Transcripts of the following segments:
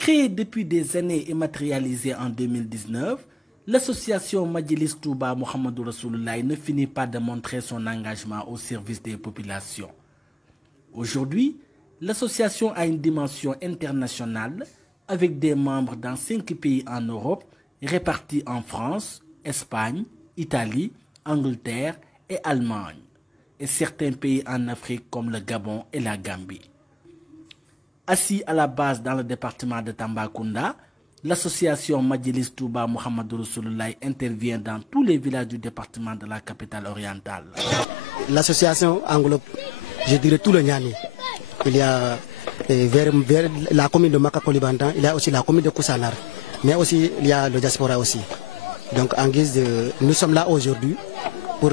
Créée depuis des années et matérialisée en 2019, l'association Majlis Touba Muhammadou Rasulullah ne finit pas de montrer son engagement au service des populations. Aujourd'hui, l'association a une dimension internationale avec des membres dans 5 pays en Europe, répartis en France, Espagne, Italie, Angleterre et Allemagne, et certains pays en Afrique comme le Gabon et la Gambie. Assis à la base dans le département de Tambacounda, l'association Majlis Touba Muhammadou Rasulullah intervient dans tous les villages du département de la capitale orientale. L'association englobe, je dirais, tout le Niani. Il y a vers la commune de Maka-Koulibantang, il y a aussi la commune de Koussanar, mais aussi il y a le diaspora aussi. Donc en guise de, nous sommes là aujourd'hui pour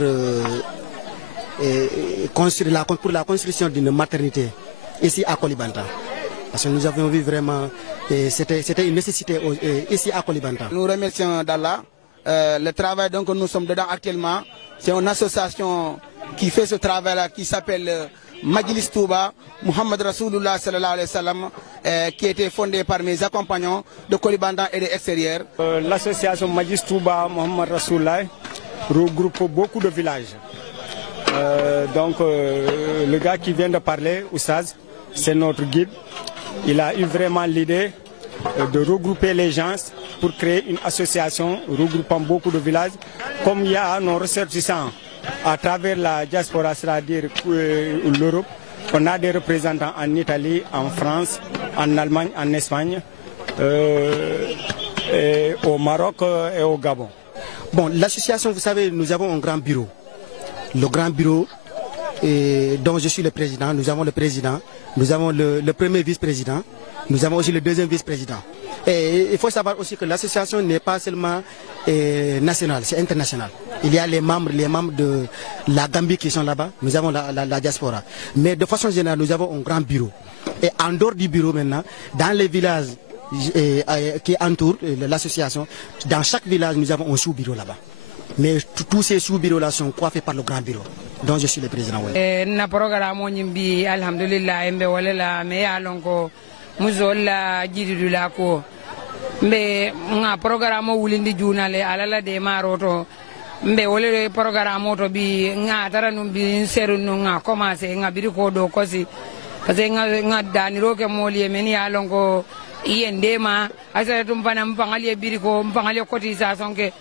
la construction d'une maternité ici à Koulibantang. Parce que nous avons vu vraiment, c'était une nécessité ici à Koulibantang. Nous remercions d'Allah. Le travail donc, que nous sommes dedans actuellement, c'est une association qui fait ce travail-là, qui s'appelle Majlis Touba Muhammad Rasulullah sallallahu alayhi wa sallam, qui a été fondée par mes accompagnants de Koulibantang et de l'extérieur. L'association Majlis Touba Muhammad Rasulullah regroupe beaucoup de villages. Le gars qui vient de parler, Oustaz, c'est notre guide. Il a eu vraiment l'idée de regrouper les gens pour créer une association regroupant beaucoup de villages. Comme il y a nos ressortissants à travers la diaspora, c'est-à-dire l'Europe, on a des représentants en Italie, en France, en Allemagne, en Espagne, au Maroc et au Gabon. Bon, l'association, vous savez, nous avons un grand bureau. Le grand bureau dont je suis le président, nous avons le président, nous avons le premier vice-président, nous avons aussi le deuxième vice-président. Et il faut savoir aussi que l'association n'est pas seulement nationale, c'est international. Il y a les membres de la Gambie qui sont là-bas, nous avons la diaspora. Mais de façon générale, nous avons un grand bureau. Et en dehors du bureau maintenant, dans les villages qui entourent l'association, dans chaque village, nous avons un sous-bureau là-bas. Mais tous ces sous-bureaux-là sont coiffés par le grand bureau, dont je suis le président. Na programme bi alhamdulillah mbe wala me alonko muzolla jididula ko mbe nga programme wulindi junale alala de maroto mbe wala programme to bi nga taranum bi seru nga commencer nga biri ko do kosi parce que nga daniro ke moli men ya lonko yendema asa tum panam pangali biri ko pangali cotisation ke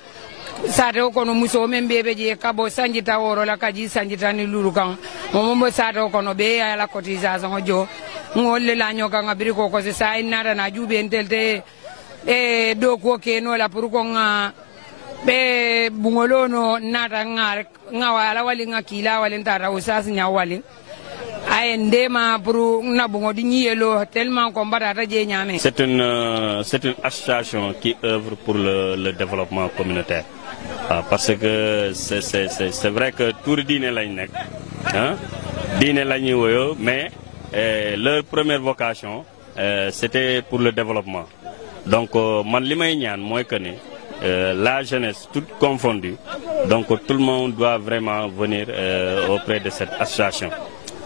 sate o kono muso men bebe je kabo sanjita woro la kaji sanjita ni lulu kan momo sate o kono be ya la cotisation jo ngolle la nyoka ngabiri ko ko se sai nara na jube entelte do ko ke no la pour ko nga be bungolono nata nga wala wali nga kila wali ntara usas nya wali ay ndema pour na bungo di nyelo tellement ko mbata je nyame. C'est une association qui œuvre pour le développement communautaire. Parce que c'est vrai que tout dîner lañ nek hein dîner lañuy woyo mais leur première vocation c'était pour le développement. Donc man limay ñaan moy que né la jeunesse toute confondue, donc tout le monde doit vraiment venir auprès de cette association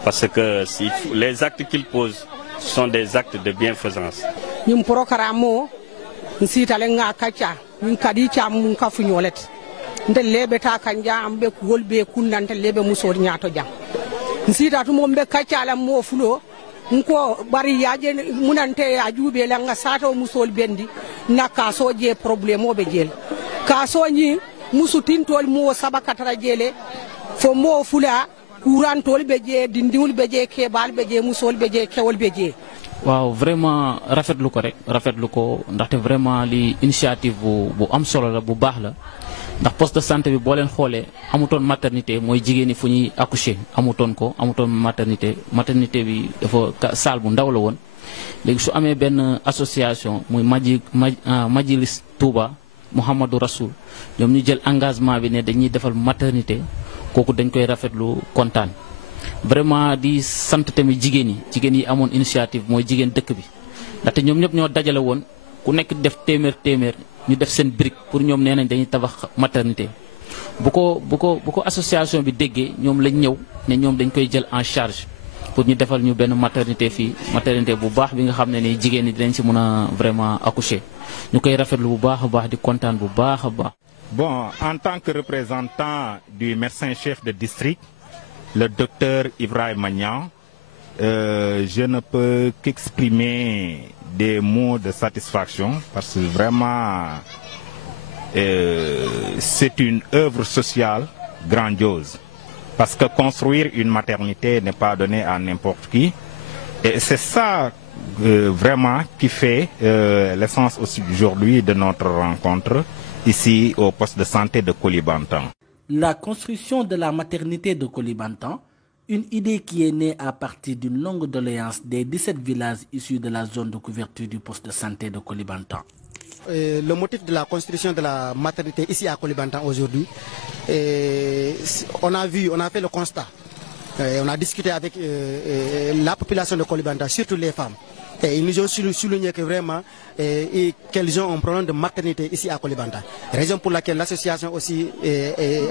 parce que si les actes qu'ils posent sont des actes de bienfaisance. Ñum programme nsitale nga kacha min kadi cham mun ka funyolet ndel lebe ta kanja ambe golbe kunnante lebe musor nyaato jam nsita to mombe kacha la mo fulo nko bari yaje munante ajube la nga sato musol bendi naka soje problème obe jel ka soñi musutintol mo sabakatara jele fo mo fula courantol be je dindiwul be je kebal be je musol be je kewol be je. waaw vraiment rafetlu ko rek rafetlu ko ndaxte vraiment li initiative bu am solo la bu baax la ndax poste de santé bi boo leen xoolee amutoon maternité mooy jigéen ñi fu ñuy accoucher amutoon maternité bi dafa salle bu ndaw la woon léegi su amee benn association muy Majlis Touba Muhammadou Rasoul ñoom ñu jël engagement bi ne dañuy defal maternité kooku dañ koy rafetlu kontaan. Vraiment di sant tamit jigéen yi amoon initiative mooy jigéen dëkk bi ndaxte ñoom ñëpp ñoo dajale woon ku nekk def téeméer ñu def seen brique pour ñoom nee nañ dañuy tabax maternité bu ko association bi déggee ñoom lañ ñëw ne ñoom dañ koy jël en charge pour ñu defal ñu benn maternité fii maternité bu baax bi nga xam ne ni jigéen ñi dinañ si mën a vraiment accoucher ñu koy rafetlu bu baax a baax di kontaan bu baax a baax. Bon, en tant que représentant du médecin-chef de district, le docteur Ibrahima Niang, je ne peux qu'exprimer des mots de satisfaction parce que vraiment c'est une œuvre sociale grandiose. Parce que construire une maternité n'est pas donné à n'importe qui. Et c'est ça vraiment qui fait l'essence aujourd'hui de notre rencontre ici au poste de santé de Koulibantang. La construction de la maternité de Koulibantang, une idée qui est née à partir d'une longue doléance des 17 villages issus de la zone de couverture du poste de santé de Koulibantang. Le motif de la construction de la maternité ici à Koulibantang aujourd'hui, on a fait le constat, on a discuté avec la population de Koulibantang, surtout les femmes. Et ils nous ont souligné que vraiment qu'elles ont un problème de maternité ici à Koulibantang. Raison pour laquelle l'association aussi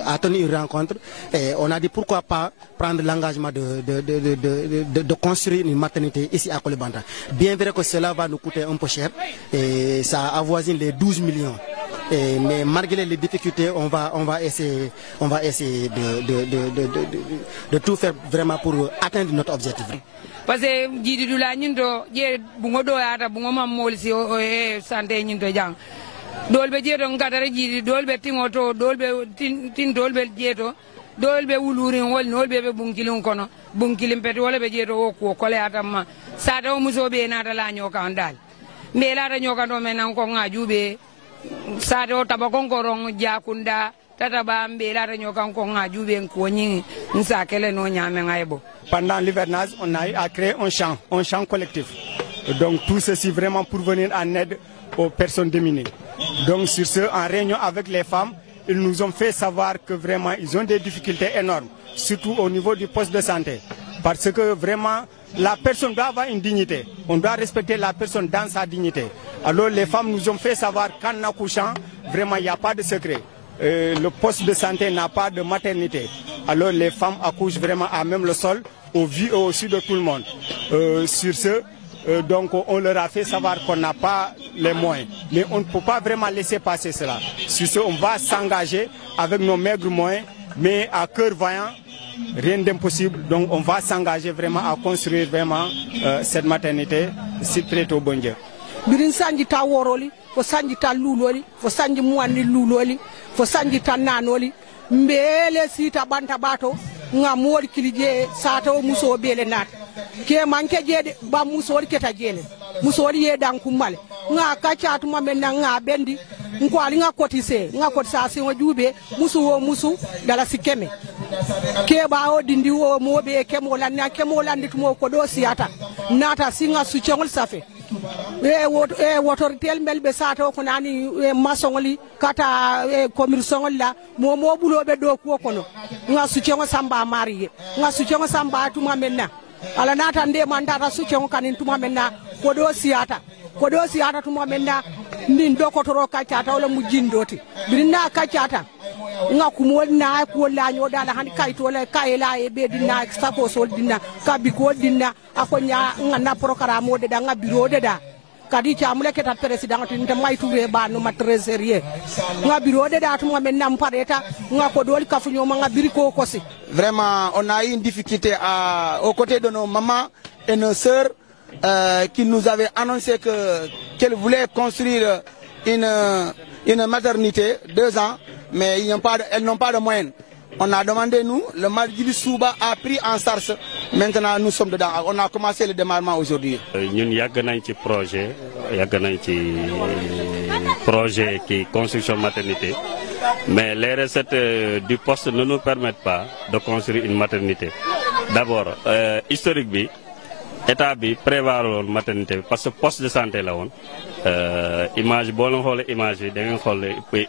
a tenu une rencontre. Et on a dit pourquoi pas prendre l'engagement de construire une maternité ici à Koulibantang. Bien vrai que cela va nous coûter un peu cher. Et ça avoisine les 12 millions. Mais malgré les difficultés, on va essayer de tout faire vraiment pour atteindre notre objectif. Parce que jidi dula nyinto je bungo do ata bungo mamol si santé nyinto jang dolbe jeto ngatare jidi dolbe tingoto dolbe tin dolbe jeto dolbe wulurin wol nolbe be bunkilin kono bunkilin peti wala be jeto o ko kole atamma sada o muso be na da la nyoka ndal me la da nyoka do menan ko ngajube sada o tabakon korong jakunda tata ba mbe la da nyoka ko ngajube ko nyi nsakele no nyame ngaybo. Pendant l'hivernage, on a eu à créer un champ collectif. Donc tout ceci vraiment pour venir en aide aux personnes démunies. Donc sur ce, en réunion avec les femmes, ils nous ont fait savoir que vraiment ils ont des difficultés énormes, surtout au niveau du poste de santé. Parce que vraiment, la personne doit avoir une dignité. On doit respecter la personne dans sa dignité. Alors les femmes nous ont fait savoir qu'en accouchant, vraiment il n'y a pas de secret. Le poste de santé n'a pas de maternité. Alors les femmes accouchent vraiment à même le sol, au vu et au su de tout le monde. Sur ce, donc on leur a fait savoir qu'on n'a pas les moyens. Mais on ne peut pas vraiment laisser passer cela. Sur ce, on va s'engager avec nos maigres moyens, mais à cœur vaillant, rien d'impossible. Donc on va s'engager vraiment à construire vraiment cette maternité si près au bon Dieu. Birin sanji ta woroli fo sanji ta luloli fo sanji muandi luloli fo sanji ta nanoli mbele sita banta bato nga mori kilije sata o muso bele nat ke manke jede ba muso keta jele muso ye dan kumale nga kacha tuma menna nga bendi nko ali nga kotise si jube musu wo musu dala sikeme ke ba o dindi wo mo be kemo lan nditumo ko do siata nata singa su chengol safe wotoritel melbe sato ko nani masongoli kata commerçongol la mo bulobe do ko kono nga suchengo samba mariye nga suchengo samba tuma menna ala nata nde mandata suchengo kanin tuma menna ko do siata tuma menna ndin do ko toro kachata wala mujindoti binna kachata nga kumol na ko la nyoda la han kayto la kayela e be dinna sako sol dinna kabi ko dinna akonya nga programme o de da nga bureau de da kadi chamule ketat president tinte may touré ba no matreserier nga bureau de da tuma men nam pareta nga ko dol kafunyo nga biriko kosi. Vraiment on a eu une difficulté aux côtés de nos mamans et nos sœurs qui nous avaient annoncé qu'elles voulaient construire une maternité 2 ans, mais elles n'ont pas de moyens. On a demandé, nous, le Majlis Touba a pris en charge. Maintenant, nous sommes dedans. On a commencé le démarrement aujourd'hui. Nous avons un projet qui construction maternité. Mais les recettes du poste ne nous permettent pas de construire une maternité. D'abord, historique, l'État prévoit une maternité parce que le poste de santé là, image,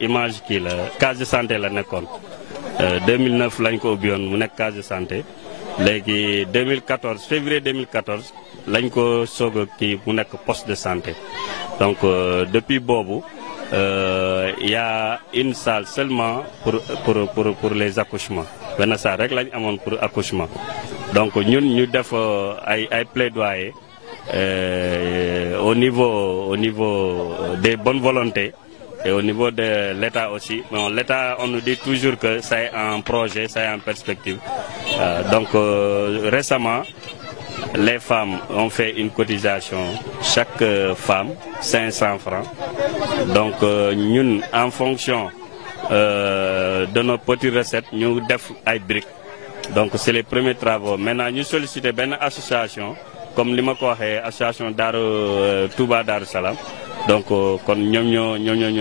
image qui la case de santé là 2009 lañ ko ubbi woon mu nekk case de santé léegi 2014 février 2014 lañ ko soog a kii mu nekk poste de santé donc depuis boobu il y a une salle seulement pour les accouchements benn salle rek lañ amoon pour accouchement donc ñun ñu def ay plaidoyer au niveau des bonnes volontés et au niveau de l'État aussi. Bon, l'État, on nous dit toujours que c'est un projet, c'est en perspective. Donc récemment, les femmes ont fait une cotisation, chaque femme 500 francs. Donc nous, en fonction de nos petites recettes, nous devons des briques. Donc c'est les premiers travaux. Maintenant, nous sollicitons une association, comme l'association Touba Darou Salam. Donc kon ñoo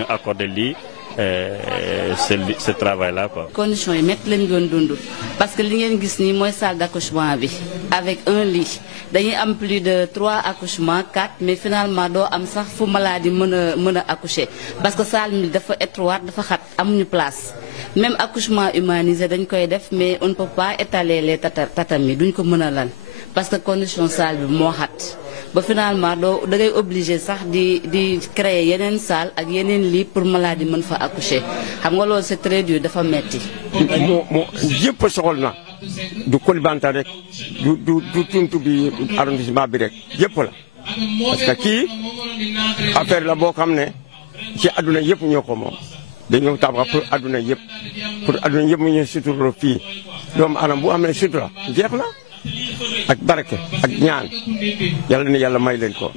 accordé lii ce travail là quoi. conditions yi métti lañ doon dund parce que li ngeen gis nii mooy salle d'accouchement bi avec un lit dañuy am plus de 3 accouchements 4 mais finalement doo am sax fu maladie mën a accoucher parce que salle bi dafa étroite dafa xat amuñu place même accouchement humanisé dañ koy def mais on ne peut pas étaler les tatamis duñ ko mën a lal parce que condition salle bi moo xat. ba finalement da ngay obligé sax di créer yeneen salle ak yeneen lit pour maladie mën fa accoucher xam nga loolu c'est très dur dafa metti moo yëpp soxal na du Koulibantang rek du tuntu bi arrondissement bi rek yëpp la parce que kii affaire la boo xam ne ci àdduna yëpp ñoo ko moom dañoo tabax pour àdduna yëpp mu ñu sutura fii doomu aadama bu amee sutura jeex na ak barke ak ñaan yàlla ni yàlla may leen ko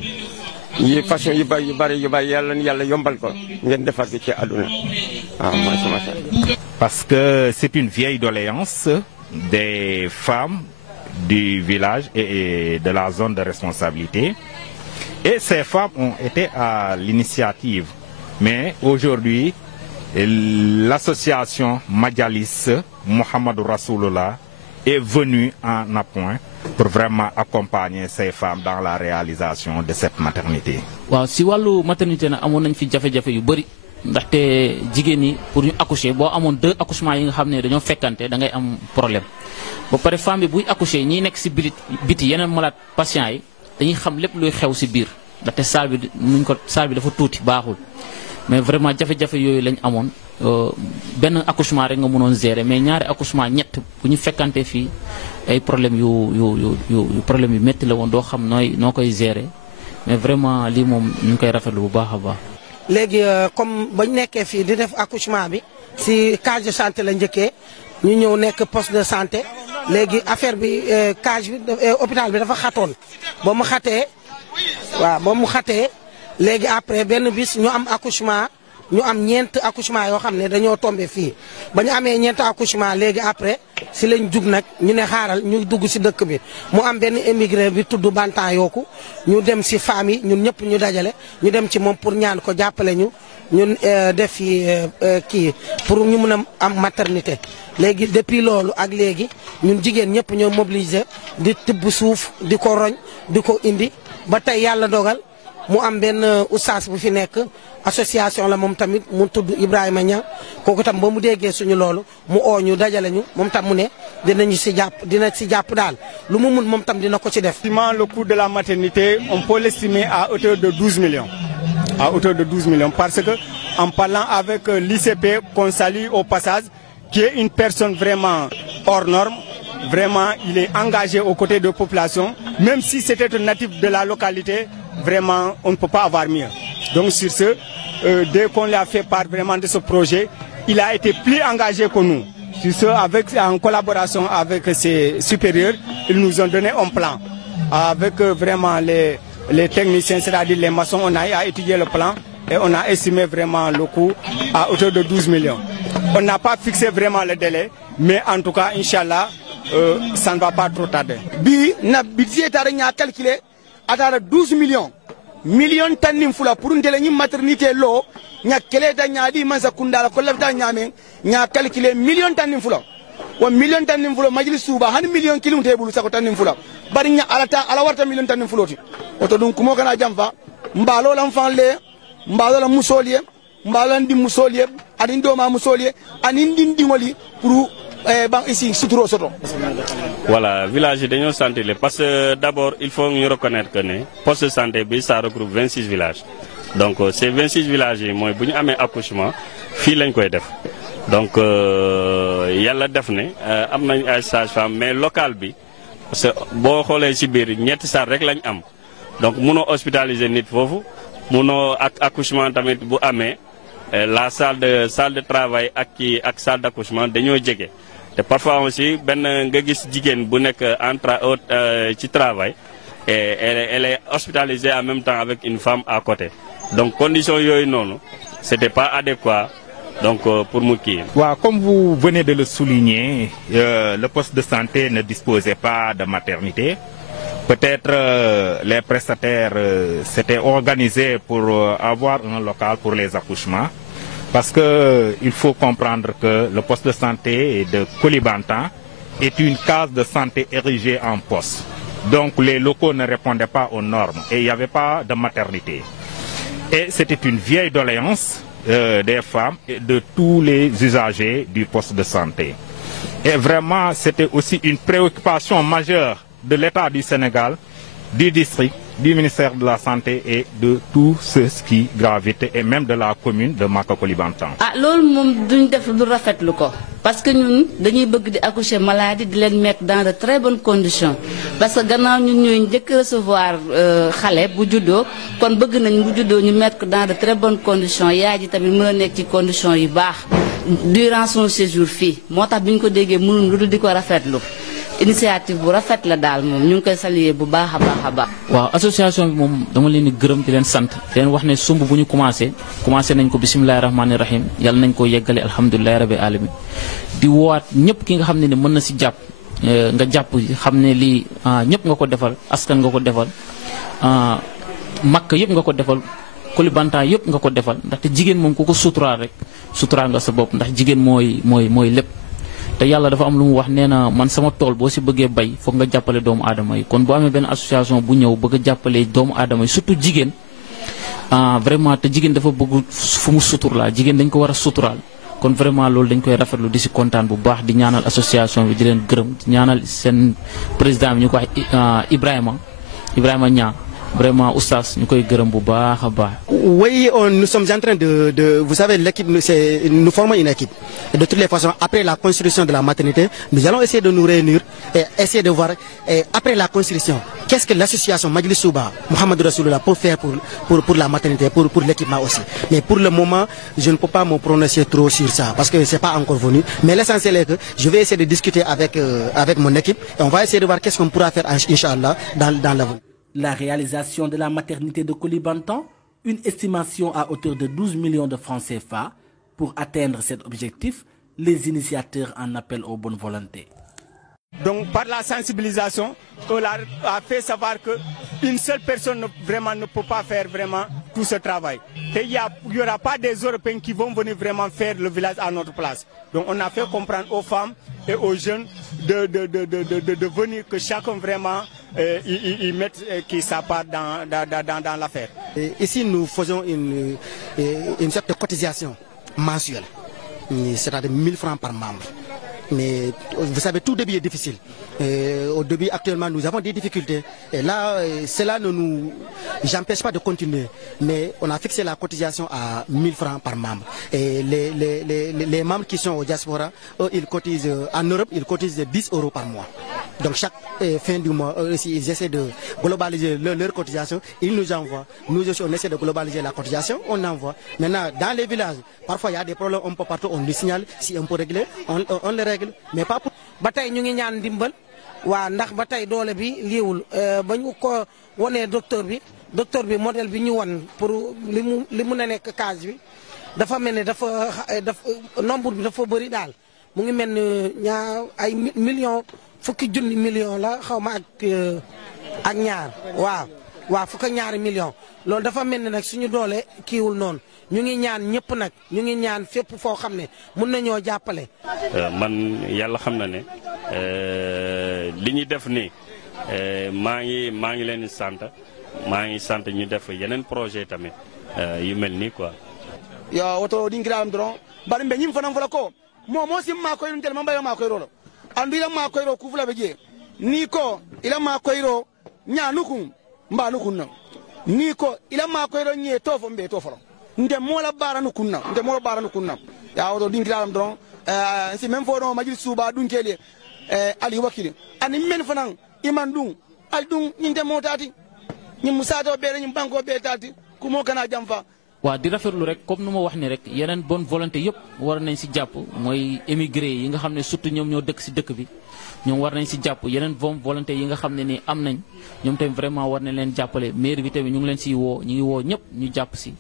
yi façon yu bari yàlla ni yàlla yombal ko ngeen defar ko ci àdduna parce que c'est une vieille doléance des femmes du village et de la zone de responsabilité et ces femmes ont été à l'initiative mais aujourd'hui l'association Majalis Muhammadou Rasulullah est venue en appoint pour vraiment accompagner ces femmes dans la réalisation de cette maternité. waaw si wàllu maternité nag amoon nañ fi jafe-jafe yu bëri ndaxte jigéen ñi pour ñu accoucher boo amoon 2 accouchements yi nga xam ne dañoo fekkante da ngay am problème ba pare femme bi buy accoucher ñiy nekk si biti yeneen malade patients yi dañuy xam lépp luy xew si biir ndaxte salle bi dafa tuuti baaxul mais vraiment jafe-jafe yooyu lañ amoon. benn accouchement rek nga mënoon gérer mais ñaari accouchement ñett bu ñu fekkante fii ay problème yu problème yu métti la woon doo xam noo koy gérer mais vraiment lii moom ñu ngi koy rafetlu bu baax a baax. léegi comme bañ nekkee fii di def accouchement bi si case de santé la njëkkee ñu ñëw nekk poste de santé léegi affaire bi case bi hôpital bi dafa xatoon ba mu xatee léegi après benn bis ñu am accouchement. ñu am ñeent accouchement yoo xam ne dañoo tombé fii ba ñu amee ñeent accouchement léegi après si lañ jug nag ñu ne xaaral ñu dugg si dëkk bi mu am benn émigré bi tudd Bantan Yooku ñu dem si femmes yi ñun ñëpp ñu dajale ñu dem ci moom pour ñaan ko jàppale ñu ñun def fi kii pour ñu mun a am maternité. léegi depuis loolu ak léegi ñun jigéen ñëpp ñoo mobiliser di tibb suuf di ko roñ di ko indi ba tey yàlla dogal mu am benn oustaz bu fi nekk. association la moom tamit mu tudd Ibrahima Niang kooku tam ba mu déggee suñu loolu mu oo ñu dajale ñu moom tam mu ne dina si jàpp daal lu mu mun moom tam dina ko ci def. Le coût de la maternité on peut l'estimer à hauteur de 12 millions. À hauteur de 12 millions parce que en parlant avec l'ICP qu'on salue au passage qui est une personne vraiment hors norme. Vraiment, il est engagé aux côtés de la population. Même si c'était un natif de la localité, vraiment, on ne peut pas avoir mieux. Donc sur ce, dès qu'on lui a fait part vraiment de ce projet, il a été plus engagé que nous. Sur ce, en collaboration avec ses supérieurs, ils nous ont donné un plan. Avec vraiment les techniciens, c'est-à-dire les maçons, on a étudié le plan et on a estimé vraiment le coût à hauteur de 12 millions. On n'a pas fixé vraiment le délai, mais en tout cas, Inch'Allah, ça ne va pas trop tarder. Bi na budget tare nya calculé atara 12 millions. Million tannim fula pour ndele ni maternité lo nya kele da nya di mansa kundala ko lafta nyame nya calculé million tannim fula. Wa million tannim fula majlis suba han million kilum tebulu sako tannim fula. Bari nya ala warta million tannim fuloti. Oto dum kumo kana jamfa mbalo lam fanle mbalo lam musoliye mbalo ndi musoliye adin do ma musoliye anin din dingoli pour ici suturo soto. Voilà, village yi dañoo sentir parce que d'abord il faut ñu reconnaître que ne poste de santé bi ça regroupe 26 villages donc ces 26 villages yi mooy bu ñu amee accouchement fii lañ koy def donc yàlla def ne am nañ ay sages-femmes mais local bi parce que boo xoolee ci biir ñetti salle rek lañ am donc munoo hospitaliser nit foofu munoo ak accouchement tamit bu amee la salle de travail ak salle d'accouchement dañoo jege. te parfois aussi benn nga gis jigéen bu nekk ci travail et elle est hospitalisée en même temps avec une femme à côté donc conditions yooyu noonu c'était pas adéquat donc pour mu kii. Ouais, comme vous venez de le souligner, le poste de santé ne disposait pas de maternité. Peut-être les prestataires s'étaient organisés pour avoir un local pour les accouchements. Parce qu'il faut comprendre que le poste de santé de Koulibantang est une case de santé érigée en poste. Donc les locaux ne répondaient pas aux normes et il n'y avait pas de maternité. Et c'était une vieille doléance des femmes et de tous les usagers du poste de santé. Et vraiment, c'était aussi une préoccupation majeure de l'État du Sénégal, du district, du ministère de la Santé et de tous ceux qui gravitent et même de la commune de Maka Koulibantang. Ah loolu moom duñ def lu rafetlu ko parce que ñun dañuy bëgg di accoucher maladie di leen mettre dans de très bonnes conditions parce que gannaaw ñun ñooy njëkk recevoir xale bu juddoo kon bëgg nañ bu juddoo ñu mettre ko dans de très bonnes conditions yaay ji tamit mën a nekk ci conditions yu baax durant son séjour fii moo tax bi ñu ko déggee mënuñ lu dul di ko rafetlu. Initiative bu rafet la daal moom ñu ngi koy saluer bu baax a baax a baax. waaw association bi moom dama leen di gërëm di leen sant di leen wax ne sumb bu ñu commencé nañ ko bisimilahi rahmaani rahim yàlla nañ ko yeggale alhamdulilahi rabbil alamin di woowaat ñëpp ki nga xam ne mën na si jàpp nga jàpp xam ne lii ñëpp nga ko defal askan nga ko defal makka yëpp nga ko defal Koulibantang yëpp nga ko defal ndaxte jigéen moom ku ko suturaal rek suturaal nga sa bopp ndax jigéen mooy lépp. te yàlla dafa am lu mu wax nee na man sama tool boo si bëggee bay foog nga jàppale doomu aadama yi kon boo amee benn association bu ñëw bëgg a jàppale doomu aadama yi surtout jigéen vraiment te jigéen dafa bëgg fu mu sutur laa jigéen dañ ko war a suturaal kon vraiment loolu dañ koy rafetlu di si kontaan bu baax di ñaanal association bi di leen gërëm di ñaanal seen président bi ñu ko wax Ibrahima Niang vraiment oustaz ñu koy gërëm bu baax a baax. Oui, nous sommes en train de vous savez l'équipe nous formons une équipe et de toutes les façons après la construction de la maternité nous allons essayer de nous réunir et essayer de voir après la construction qu'est-ce que l'association Majlis Touba Mouhamadou Rasulullah peut faire pour la maternité pour l'équipement aussi mais pour le moment je ne peux pas me prononcer trop sur ça parce que c'est pas encore venu mais l'essentiel est que je vais essayer de discuter avec mon équipe et on va essayer de voir qu'est-ce qu'on pourra faire inchallah dans l'avenir. La réalisation de la maternité de Koulibantang, une estimation à hauteur de 12 millions de francs CFA. Pour atteindre cet objectif, les initiateurs en appellent aux bonnes volontés. Donc par la sensibilisation, on a fait savoir qu'une seule personne ne peut pas faire vraiment tout ce travail. Il n'y aura pas des Européens qui vont venir vraiment faire le village à notre place. Donc on a fait comprendre aux femmes et aux jeunes de venir, que chacun vraiment y mette sa part dans l'affaire. Ici nous faisons une sorte de cotisation mensuelle, c'est-à-dire 1000 francs par membre. Mais vous savez, tout début est difficile. Au début, actuellement, nous avons des difficultés. Et là, cela ne nous empêche pas de continuer. Mais on a fixé la cotisation à 1000 francs par membre. Et les membres qui sont au diaspora, eux, ils cotisent en Europe, ils cotisent 10 € par mois. Donc chaque fin du mois, eux aussi, ils essaient de globaliser leur cotisation. Ils nous envoient. Nous aussi, on essaie de globaliser la cotisation. On envoie. Maintenant, dans les villages, parfois il y a des problèmes un peu partout. On les signale. Si on peut régler, on les règle. Mais pas pour. Bataille ñu ngi ñaan dimbal waa ndax ba tey doole bi liiwul ba ñu ko wonee docteur bi modèle bi ñu won pour li mu na nekk case bi dafa mel ne dafa nombre bi dafa bëri daal mu ngi mel ne ay millions fukki junni millions la xaw ma ak ñaar waaw fukk ak ñaari millions loolu dafa mel ne nag suñu doole kiiwul noonu ñu ngi ñaan ñëpp nag ñu ngi ñaan fépp foo xam ne mun nañoo jàppale. man yàlla xam na ne li ñu def nii maa ngi leen di sant ñu def yeneen projet tamit yu mel nii quoi. yo woto ɗin giɗaɗum doron mbaɗa ɓe ñim fanan fala ko mo si ma koyro ntel mamba ma koyro lo andu ila ma koyro ku fula beje ni ko ila ma koyro nya nukun mba nukun na ni ko ila ma koyro nye tofo mbe tofo nde mola bara nukun na nde mola bara nukun na ya wodo dingilam don si même fo no majlis suba dun kele ali wakili ani men fanan iman dun al dun nde motati ni musato be ni banko be tati ku mo kana jamfa waa di rafetlu rek comme nu ma wax ni rek yeneen bonne volonté yëpp war nañ si jàpp mooy émigré yi nga xam ne surtout ñoom ñoo dëkk si dëkk bi ñoom war nañ si jàpp yeneen bonne volonté yi nga xam ne ni am nañ ñoom tamit vraiment war nañ leen jàppale maire bi tamit ñu ngi leen siy woo ñu ngi woo ñëpp ñu jàpp si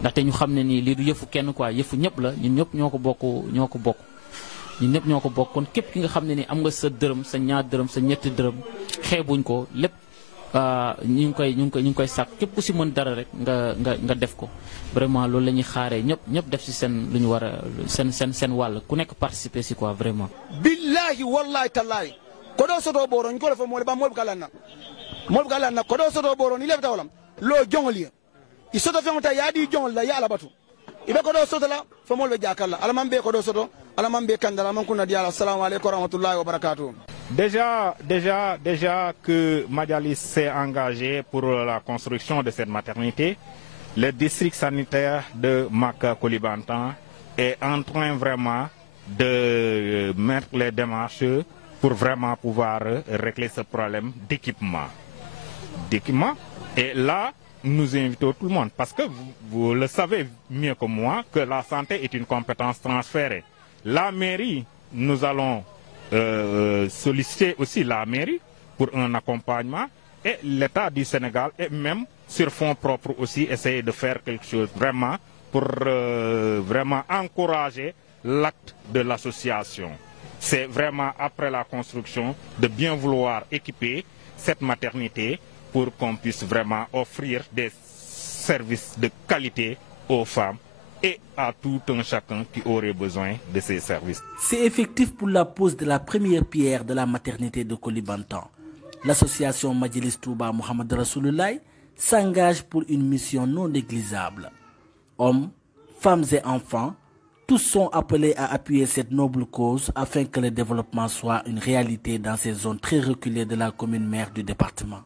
ndaxte ñu xam ne nii lii du yëfu kenn quoi yëfu ñëpp la ñun ñëpp ñoo ko bokk ñun ñëpp ñoo ko bokk kon képp ki nga xam ne ni am nga sa dërëm sa ñaar dërëm sa ñetti dërëm xeebuñ ko lépp ñu ngi koy sàkk képp ku si mën dara rek nga def ko vraiment loolu la ñuy xaaree ñëpp def si seen lu ñu war a seen wàll ku nekk participer si quoi vraiment. billahi wallahi tallahi ko do soto boro ñu ko le fo mo le ba mo galanna ko do soto boro ni le tawlam lo jongoli i soto fengta yaadi jongol la ya ala batu ibe ko do soto la fo mo le jakalla ala man be ko do soto ala man be kandala man kunna diala assalamu alaykum wa rahmatullahi wa barakatuh. Déjà que Majalis s'est engagé pour la construction de cette maternité, le district sanitaire de Maka Koulibantang est en train vraiment de mettre les démarches pour vraiment pouvoir régler ce problème d'équipement. Et là, nous invitons tout le monde, parce que vous le savez mieux que moi, que la santé est une compétence transférée. La mairie, nous allons solliciter aussi la mairie pour un accompagnement et l'État du Sénégal et même sur fonds propres aussi essayer de faire quelque chose vraiment pour vraiment encourager l'acte de l'association. C'est vraiment après la construction de bien vouloir équiper cette maternité pour qu'on puisse vraiment offrir des services de qualité aux femmes et à tout un chacun qui aurait besoin de ces services. C'est effectif pour la pose de la première pierre de la maternité de Koulibantang. L'association Majalis Touba Mohamed Rasulullah s'engage pour une mission non négligeable. Hommes, femmes et enfants, tous sont appelés à appuyer cette noble cause afin que le développement soit une réalité dans ces zones très reculées de la commune mère du département.